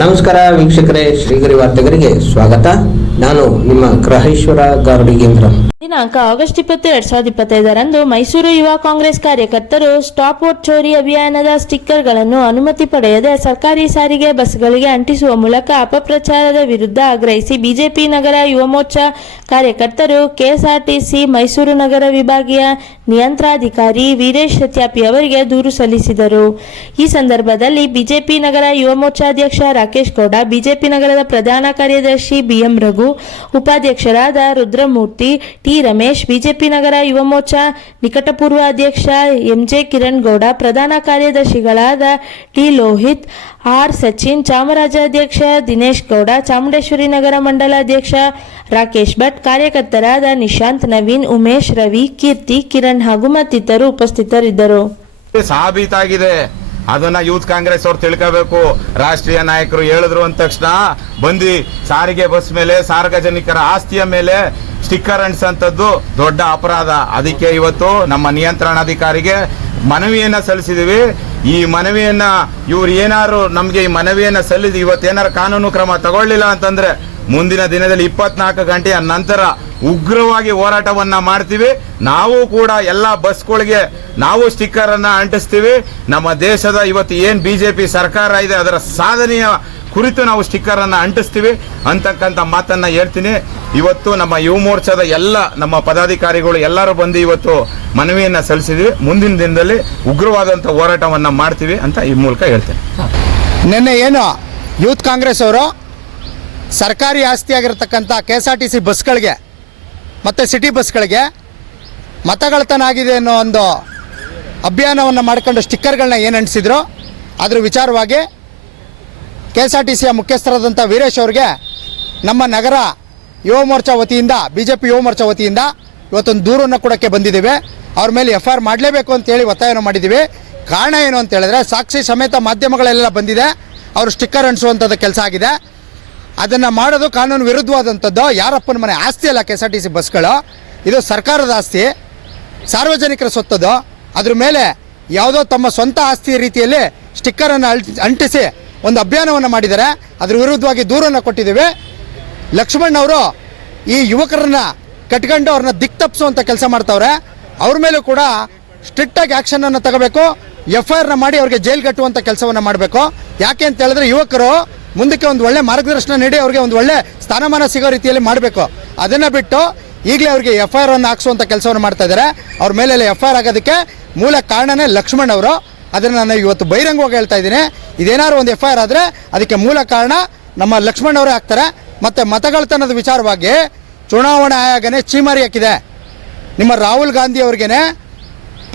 ನಮಸ್ಕಾರ ವೀಕ್ಷಕರೇ ಶ್ರೀಗರಿ ವಾರ್ತೆಗರಿಗೆ ಸ್ವಾಗತ. ನಾನು ನಿಮ್ಮ ಗ್ರಹೇಶ್ವರ ಗಾರ್ಡಿಗೇಂದ್ರ ದಿನಾಂಕ ಆಗಸ್ಟ್ ಇಪ್ಪತ್ತು, ಎರಡ್ ಸಾವಿರದ ಇಪ್ಪತ್ತೈದರಂದು ಮೈಸೂರು ಯುವ ಕಾಂಗ್ರೆಸ್ ಕಾರ್ಯಕರ್ತರು ಸ್ಟಾಪ್ ಓಟ್ ಚೋರಿ ಅಭಿಯಾನದ ಸ್ಟಿಕ್ಕರ್ಗಳನ್ನು ಅನುಮತಿ ಪಡೆಯದೆ ಸರ್ಕಾರಿ ಸಾರಿಗೆ ಬಸ್ಗಳಿಗೆ ಅಂಟಿಸುವ ಮೂಲಕ ಅಪಪ್ರಚಾರದ ವಿರುದ್ಧ ಆಗ್ರಹಿಸಿ ಬಿಜೆಪಿ ನಗರ ಯುವ ಮೋರ್ಚಾ ಕಾರ್ಯಕರ್ತರು ಕೆಎಸ್ಆರ್ಟಿಸಿ ಮೈಸೂರು ನಗರ ವಿಭಾಗೀಯ ನಿಯಂತ್ರಾಧಿಕಾರಿ ವೀರೇಶ್ ಸತ್ಯಾಪಿ ಅವರಿಗೆ ದೂರು ಸಲ್ಲಿಸಿದರು. ಈ ಸಂದರ್ಭದಲ್ಲಿ ಬಿಜೆಪಿ ನಗರ ಯುವ ಮೋರ್ಚಾಧ್ಯಕ್ಷ ರಾಕೇಶ್ ಗೌಡ, ಬಿಜೆಪಿ ನಗರದ ಪ್ರಧಾನ ಕಾರ್ಯದರ್ಶಿ ಬಿಎಂ ರಘು ಉಪಾಧ್ಯಕ್ಷರಾದ ರುದ್ರಮೂರ್ತಿ, ಟಿ ರಮೇಶ್, ಬಿಜೆಪಿ ನಗರ ಯುವ ಮೋರ್ಚಾ, ನಿಕಟಪೂರ್ವ ಅಧ್ಯಕ್ಷ ಎಂಜೆ ಕಿರಣ್ ಗೌಡ ಪ್ರಧಾನ ಕಾರ್ಯದರ್ಶಿಗಳಾದ ಟಿ ಲೋಹಿತ್, ಆರ್ ಸಚಿನ್, ಚಾಮರಾಜ ಅಧ್ಯಕ್ಷ ದಿನೇಶ್ ಗೌಡ, ಚಾಮುಂಡೇಶ್ವರಿ ನಗರ ಮಂಡಲ ಅಧ್ಯಕ್ಷ ರಾಕೇಶ್ ಭಟ್, ಕಾರ್ಯಕರ್ತರಾದ ನಿಶಾಂತ್, ನವೀನ್, ಉಮೇಶ್, ರವಿ, ಕೀರ್ತಿ, ಕಿರಣ್ ಹಾಗೂ ಮತ್ತಿತರರು ಉಪಸ್ಥಿತರಿದ್ದರು. ಸಾಬೀತಾಗಿದೆ. ಅದನ್ನ ಯೂತ್ ಕಾಂಗ್ರೆಸ್ ಅವ್ರು ತಿಳ್ಕೋಬೇಕು. ರಾಷ್ಟ್ರೀಯ ನಾಯಕರು ಹೇಳಿದ್ರು ಅಂದ ತಕ್ಷಣ ಬಂದು ಸಾರಿಗೆ ಬಸ್ ಮೇಲೆ ಸಾರ್ವಜನಿಕರ ಆಸ್ತಿಯ ಮೇಲೆ ಸ್ಟಿಕ್ಕರ್ ಅಂಟಿಸಂತದ್ದು ದೊಡ್ಡ ಅಪರಾಧ. ಅದಕ್ಕೆ ಇವತ್ತು ನಮ್ಮ ನಿಯಂತ್ರಣಾಧಿಕಾರಿಗೆ ಮನವಿಯನ್ನ ಸಲ್ಲಿಸಿದೀವಿ. ಈ ಮನವಿಯನ್ನ ಇವ್ರು ಏನಾರು ನಮ್ಗೆ ಈ ಮನವಿಯನ್ನ ಸಲ್ಲಿಸಿ ಇವತ್ತೇನಾರು ಕಾನೂನು ಕ್ರಮ ತಗೊಳ್ಳಿಲ್ಲ ಅಂತಂದ್ರೆ ಮುಂದಿನ ದಿನದಲ್ಲಿ ಇಪ್ಪತ್ನಾಲ್ಕು ಗಂಟೆಯ ನಂತರ ಉಗ್ರವಾಗಿ ಹೋರಾಟವನ್ನ ಮಾಡ್ತೀವಿ. ನಾವು ಕೂಡ ಎಲ್ಲ ಬಸ್ಗಳಿಗೆ ನಾವು ಸ್ಟಿಕ್ಕರ್ ಅನ್ನ ಅಂಟಿಸ್ತೀವಿ. ನಮ್ಮ ದೇಶದ ಇವತ್ತು ಏನ್ ಬಿಜೆಪಿ ಸರ್ಕಾರ ಇದೆ, ಅದರ ಸಾಧನೆಯ ಕುರಿತು ನಾವು ಸ್ಟಿಕ್ಕರ್ ಅನ್ನ ಅಂಟಿಸ್ತೀವಿ ಅಂತಕ್ಕಂಥ ಮಾತನ್ನ ಹೇಳ್ತೀನಿ. ಇವತ್ತು ನಮ್ಮ ಯುವ ಮೋರ್ಚಾದ ಎಲ್ಲ ನಮ್ಮ ಪದಾಧಿಕಾರಿಗಳು ಎಲ್ಲರೂ ಬಂದು ಇವತ್ತು ಮನವಿಯನ್ನ ಸಲ್ಲಿಸಿದ್ವಿ. ಮುಂದಿನ ದಿನದಲ್ಲಿ ಉಗ್ರವಾದಂಥ ಹೋರಾಟವನ್ನ ಮಾಡ್ತೀವಿ ಅಂತ ಈ ಮೂಲಕ ಹೇಳ್ತೇನೆ. ನಿನ್ನೆ ಏನು, ಯೂತ್ ಕಾಂಗ್ರೆಸ್ ಅವರು ಸರ್ಕಾರಿ ಆಸ್ತಿಯಾಗಿರ್ತಕ್ಕಂಥ K S R T C ಬಸ್ಗಳಿಗೆ ಮತ್ತು ಸಿಟಿ ಬಸ್ಗಳಿಗೆ ಮತಗಳತನ ಆಗಿದೆ ಅನ್ನೋ ಒಂದು ಅಭಿಯಾನವನ್ನು ಮಾಡ್ಕೊಂಡು ಸ್ಟಿಕ್ಕರ್ಗಳನ್ನ ಏನು ಅಂಟಿಸಿದ್ರು, ಅದ್ರ ವಿಚಾರವಾಗಿ ಕೆ ಎಸ್ ಆರ್ ಟಿ ಸಿಯ ಮುಖ್ಯಸ್ಥರಾದಂಥ ವೀರೇಶ್ ಅವ್ರಿಗೆ ನಮ್ಮ ನಗರ ಯುವ ಮೋರ್ಚಾ ವತಿಯಿಂದ B J P Yuva Morcha ವತಿಯಿಂದ ಇವತ್ತೊಂದು ದೂರನ್ನು ಕೊಡೋಕ್ಕೆ ಬಂದಿದ್ದೀವಿ. ಅವ್ರ ಮೇಲೆ ಎಫ್ ಐ ಆರ್ ಮಾಡಲೇಬೇಕು ಅಂತೇಳಿ ಒತ್ತಾಯನ ಮಾಡಿದ್ದೀವಿ. ಕಾರಣ ಏನು ಅಂತ ಹೇಳಿದ್ರೆ ಸಾಕ್ಷಿ ಸಮೇತ ಮಾಧ್ಯಮಗಳೆಲ್ಲ ಬಂದಿದೆ. ಅವರು ಸ್ಟಿಕ್ಕರ್ ಅಂಟಿಸುವಂಥದ್ದು ಕೆಲಸ ಆಗಿದೆ. ಅದನ್ನು ಮಾಡೋದು ಕಾನೂನು ವಿರುದ್ಧವಾದಂಥದ್ದು. ಯಾರಪ್ಪನ ಮನೆ ಆಸ್ತಿ ಅಲ್ಲ K S R T C ಬಸ್ಗಳು. ಇದು ಸರ್ಕಾರದ ಆಸ್ತಿ. ಸಾರ್ವಜನಿಕರ ಸ್ವತ್ತದು ಅದ್ರ ಮೇಲೆ ಯಾವುದೋ ತಮ್ಮ ಸ್ವಂತ ಆಸ್ತಿ ರೀತಿಯಲ್ಲಿ ಸ್ಟಿಕ್ಕರನ್ನು ಅಂಟಿಸಿ ಒಂದು ಅಭಿಯಾನವನ್ನು ಮಾಡಿದ್ದಾರೆ. ಅದ್ರ ವಿರುದ್ಧವಾಗಿ ದೂರನ್ನು ಕೊಟ್ಟಿದ್ದೀವಿ. ಲಕ್ಷ್ಮಣ್ ಅವರು ಈ ಯುವಕರನ್ನ ಕಟ್ಕೊಂಡು ಅವ್ರನ್ನ ದಿಕ್ ತಪ್ಪಿಸುವಂಥ ಕೆಲಸ ಮಾಡ್ತಾವ್ರೆ. ಅವ್ರ ಮೇಲೂ ಕೂಡ ಸ್ಟ್ರಿಕ್ಟಾಗಿ ಆ್ಯಕ್ಷನನ್ನು ತಗೋಬೇಕು. ಎಫ್ ಐ ಆರ್ನ ಮಾಡಿ ಅವ್ರಿಗೆ ಜೈಲ್ ಕಟ್ಟುವಂಥ ಕೆಲಸವನ್ನು ಮಾಡಬೇಕು. ಯಾಕೆ ಅಂತ ಹೇಳಿದ್ರೆ ಯುವಕರು ಮುಂದಕ್ಕೆ ಒಂದು ಒಳ್ಳೆ ಮಾರ್ಗದರ್ಶನ ನೀಡಿ ಅವ್ರಿಗೆ ಒಂದು ಒಳ್ಳೆ ಸ್ಥಾನಮಾನ ಸಿಗೋ ರೀತಿಯಲ್ಲಿ ಮಾಡಬೇಕು. ಅದನ್ನು ಬಿಟ್ಟು ಈಗಲೇ ಅವರಿಗೆ ಎಫ್ ಐ ಆರ್ ಅನ್ನು ಹಾಕ್ಸುವಂಥ ಕೆಲಸವನ್ನು ಮಾಡ್ತಾ ಇದ್ದಾರೆ. ಅವ್ರ ಮೇಲೆಲ್ಲ ಎಫ್ ಐ ಆರ್ ಆಗೋದಕ್ಕೆ ಮೂಲ ಕಾರಣನೇ ಲಕ್ಷ್ಮಣ್ ಅವರು. ಅದನ್ನು ನಾನು ಇವತ್ತು ಬಹಿರಂಗವಾಗಿ ಹೇಳ್ತಾ ಇದ್ದೀನಿ. ಇದೇನಾದ್ರು ಒಂದು ಎಫ್ ಐ ಆರ್ ಆದರೆ ಅದಕ್ಕೆ ಮೂಲ ಕಾರಣ ನಮ್ಮ ಲಕ್ಷ್ಮಣ್ ಅವರೇ ಆಗ್ತಾರೆ. ಮತ್ತು ಮತಗಳತನದ ವಿಚಾರವಾಗಿ ಚುನಾವಣಾ ಆಯೋಗನೇ ಚೀಮಾರಿ ಹಾಕಿದೆ. ನಿಮ್ಮ ರಾಹುಲ್ ಗಾಂಧಿ ಅವ್ರಿಗೇ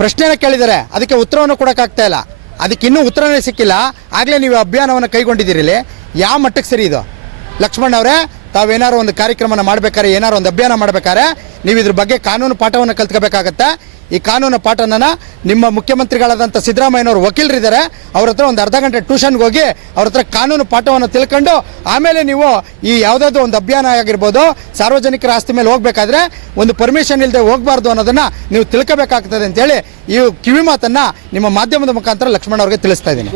ಪ್ರಶ್ನೆನ ಕೇಳಿದ್ದಾರೆ. ಅದಕ್ಕೆ ಉತ್ತರವನ್ನು ಕೊಡೋಕ್ಕಾಗ್ತಾ ಇಲ್ಲ. ಅದಕ್ಕೆ ಇನ್ನೂ ಉತ್ತರನೇ ಸಿಕ್ಕಿಲ್ಲ. ಆಗಲೇ ನೀವು ಅಭಿಯಾನವನ್ನು ಕೈಗೊಂಡಿದ್ದೀರಿ ಯಾವ ಮಟ್ಟಕ್ಕೆ ಸರಿ ಇದು? ಲಕ್ಷ್ಮಣ್ ಅವರೇ, ತಾವೇನಾರು ಒಂದು ಕಾರ್ಯಕ್ರಮನ ಮಾಡ್ಬೇಕಾದ್ರೆ, ಏನಾರು ಒಂದು ಅಭಿಯಾನ ಮಾಡ್ಬೇಕಾದ್ರೆ, ನೀವು ಇದ್ರ ಬಗ್ಗೆ ಕಾನೂನು ಪಾಠವನ್ನು ಕಲ್ತ್ಕೋಬೇಕಾಗತ್ತೆ. ಈ ಕಾನೂನು ಪಾಠನ ನಿಮ್ಮ ಮುಖ್ಯಮಂತ್ರಿಗಳಾದಂಥ ಸಿದ್ದರಾಮಯ್ಯನವರು ವಕೀಲರಿದ್ದಾರೆ. ಅವ್ರ ಹತ್ರ ಒಂದು ಅರ್ಧ ಗಂಟೆ ಟ್ಯೂಷನ್ಗೆ ಹೋಗಿ ಅವ್ರ ಹತ್ರ ಕಾನೂನು ಪಾಠವನ್ನು ತಿಳ್ಕೊಂಡು, ಆಮೇಲೆ ನೀವು ಈ ಯಾವುದಾದ್ರು ಒಂದು ಅಭಿಯಾನ ಆಗಿರ್ಬೋದು, ಸಾರ್ವಜನಿಕರ ಆಸ್ತಿ ಮೇಲೆ ಹೋಗ್ಬೇಕಾದ್ರೆ, ಒಂದು ಪರ್ಮಿಷನ್ ಇಲ್ಲದೆ ಹೋಗಬಾರ್ದು ಅನ್ನೋದನ್ನ ನೀವು ತಿಳ್ಕೋಬೇಕಾಗ್ತದೆ ಅಂತೇಳಿ ಈ ಕಿವಿ ಮಾತನ್ನ ನಿಮ್ಮ ಮಾಧ್ಯಮದ ಮುಖಾಂತರ ಲಕ್ಷ್ಮಣ್ ಅವ್ರಿಗೆ ತಿಳಿಸ್ತಾ ಇದ್ದೀನಿ.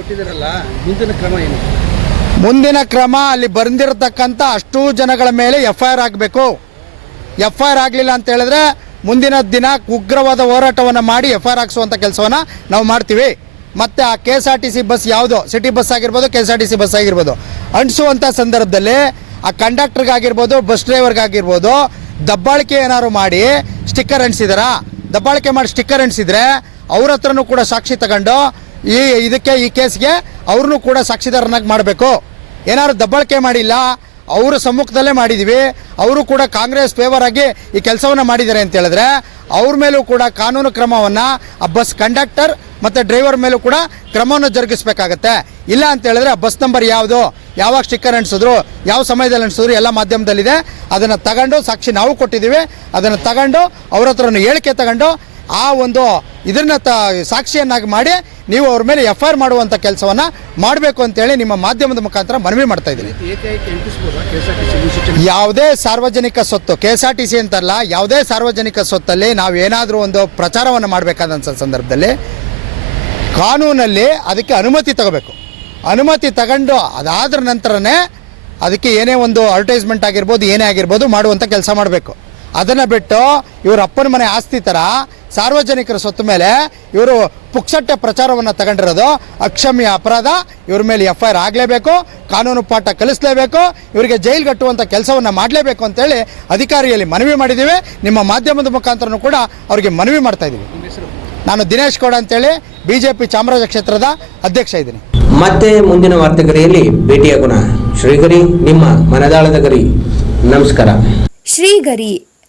ಮುಂದಿನ ಕ್ರಮ ಅಲ್ಲಿ ಬಂದಿರತಕ್ಕಂಥ ಅಷ್ಟು ಜನಗಳ ಮೇಲೆ ಎಫ್ ಐ ಆರ್ ಆಗಬೇಕು. ಎಫ್ ಐ ಆರ್ ಆಗಲಿಲ್ಲ ಅಂತ ಹೇಳಿದ್ರೆ ಮುಂದಿನ ದಿನ ಉಗ್ರವಾದ ಹೋರಾಟವನ್ನು ಮಾಡಿ ಎಫ್ ಐ ಆರ್ ಹಾಕ್ಸುವಂಥ ಕೆಲಸವನ್ನು ನಾವು ಮಾಡ್ತೀವಿ. ಮತ್ತು ಆ K S R T C bus ಯಾವುದು, ಸಿಟಿ ಬಸ್ ಆಗಿರ್ಬೋದು K S R T C bus ಆಗಿರ್ಬೋದು ಅಂಟಿಸುವಂಥ ಸಂದರ್ಭದಲ್ಲಿ ಆ ಕಂಡಕ್ಟರ್ಗಾಗಿರ್ಬೋದು ಬಸ್ ಡ್ರೈವರ್ಗಾಗಿರ್ಬೋದು ದಬ್ಬಾಳಿಕೆ ಏನಾದ್ರು ಮಾಡಿ ಸ್ಟಿಕ್ಕರ್ ಅಂಟಿಸಿದಾರಾ? ದಬ್ಬಾಳಿಕೆ ಮಾಡಿ ಸ್ಟಿಕ್ಕರ್ ಅಂಟಿಸಿದ್ರೆ ಅವ್ರ ಹತ್ರನೂ ಕೂಡ ಸಾಕ್ಷಿ ತಗೊಂಡು ಈ ಇದಕ್ಕೆ, ಈ ಕೇಸ್ಗೆ ಅವ್ರನ್ನೂ ಕೂಡ ಸಾಕ್ಷಿದಾರನಾಗಿ ಮಾಡಬೇಕು. ಏನಾದ್ರು ದಬ್ಬಾಳಿಕೆ ಮಾಡಿಲ್ಲ, ಅವರ ಸಮ್ಮುಖದಲ್ಲೇ ಮಾಡಿದ್ದೀವಿ ಅವರು ಕೂಡ ಕಾಂಗ್ರೆಸ್ ಫೇವರ್ ಆಗಿ ಈ ಕೆಲಸವನ್ನು ಮಾಡಿದ್ದಾರೆ ಅಂತ ಹೇಳಿದ್ರೆ, ಅವ್ರ ಮೇಲೂ ಕೂಡ ಕಾನೂನು ಕ್ರಮವನ್ನು ಆ ಬಸ್ ಕಂಡಕ್ಟರ್ ಮತ್ತು ಡ್ರೈವರ್ ಮೇಲೂ ಕೂಡ ಕ್ರಮವನ್ನು ಜರುಗಿಸಬೇಕಾಗತ್ತೆ. ಇಲ್ಲ ಅಂತ ಹೇಳಿದ್ರೆ ಆ ಬಸ್ ನಂಬರ್ ಯಾವುದು, ಯಾವಾಗ ಸ್ಟಿಕ್ಕರ್ ಅಂಟಿಸಿದ್ರು ಯಾವ ಸಮಯದಲ್ಲಿ ಅಂಟಿಸಿದ್ರು ಎಲ್ಲ ಮಾಧ್ಯಮದಲ್ಲಿದೆ. ಅದನ್ನು ತಗೊಂಡು ಸಾಕ್ಷಿ ನಾವು ಕೊಟ್ಟಿದ್ದೀವಿ. ಅದನ್ನು ತಗೊಂಡು ಅವ್ರ ಹೇಳಿಕೆ ತಗೊಂಡು ಆ ಒಂದು ಇದನ್ನ ತ ಸಾಕ್ಷಿಯನ್ನಾಗಿ ಮಾಡಿ ನೀವು ಅವ್ರ ಮೇಲೆ ಎಫ್ ಐ ಆರ್ ಮಾಡುವಂಥ ಕೆಲಸವನ್ನು ಮಾಡಬೇಕು ಅಂತೇಳಿ ನಿಮ್ಮ ಮಾಧ್ಯಮದ ಮುಖಾಂತರ ಮನವಿ ಮಾಡ್ತಾ ಇದ್ದೀನಿ. ಯಾವುದೇ ಸಾರ್ವಜನಿಕ ಸೊತ್ತು K S R T C ಅಂತಲ್ಲ ಯಾವುದೇ ಸಾರ್ವಜನಿಕ ಸೊತ್ತಲ್ಲಿ ನಾವು ಏನಾದರೂ ಒಂದು ಪ್ರಚಾರವನ್ನು ಮಾಡಬೇಕಾದಂಥ ಸಂದರ್ಭದಲ್ಲಿ ಕಾನೂನಲ್ಲಿ ಅದಕ್ಕೆ ಅನುಮತಿ ತಗೋಬೇಕು. ಅನುಮತಿ ತಗೊಂಡು ಅದಾದ್ರ ನಂತರನೇ ಅದಕ್ಕೆ ಏನೇ ಒಂದು ಅಡ್ವರ್ಟೈಸ್ಮೆಂಟ್ ಆಗಿರ್ಬೋದು ಏನೇ ಆಗಿರ್ಬೋದು ಮಾಡುವಂಥ ಕೆಲಸ ಮಾಡಬೇಕು. ಅದನ್ನು ಬಿಟ್ಟು ಇವರ ಅಪ್ಪನ ಮನೆ ಆಸ್ತಿ ಥರ ಸಾರ್ವಜನಿಕರ ಸೊತ್ತು ಮೇಲೆ ಇವರು ಪುಕ್ಸಟ್ಟೆ ಪ್ರಚಾರವನ್ನು ತಗೊಂಡಿರೋದು ಅಕ್ಷಮ್ಯ ಅಪರಾಧ ಇವ್ರ ಮೇಲೆ ಎಫ್ ಐ ಆರ್ ಆಗಲೇಬೇಕು ಕಾನೂನು ಪಾಠ ಕಲಿಸಲೇಬೇಕು ಇವರಿಗೆ ಜೈಲು ಕಟ್ಟುವಂಥ ಕೆಲಸವನ್ನು ಮಾಡಲೇಬೇಕು ಅಂತೇಳಿ ಅಧಿಕಾರಿಯಲ್ಲಿ ಮನವಿ ಮಾಡಿದ್ದೀವಿ ನಿಮ್ಮ ಮಾಧ್ಯಮದ ಮುಖಾಂತರನೂ ಕೂಡ ಅವರಿಗೆ ಮನವಿ ಮಾಡ್ತಾ ಇದ್ದೀವಿ ನಾನು ದಿನೇಶ್ ಗೌಡ ಅಂತೇಳಿ ಬಿ ಜೆ ಪಿ ಚಾಮರಾಜ ಕ್ಷೇತ್ರದ ಅಧ್ಯಕ್ಷ ಇದ್ದೀನಿ. ಮತ್ತೆ ಮುಂದಿನ ವಾರ್ತೆಗರಿಯಲ್ಲಿ ಭೇಟಿಯಾಗೋಣ. ಶ್ರೀಗರಿ ನಿಮ್ಮ ಮನದಾಳದ ಗರಿ. ನಮಸ್ಕಾರ. ಶ್ರೀಗರಿ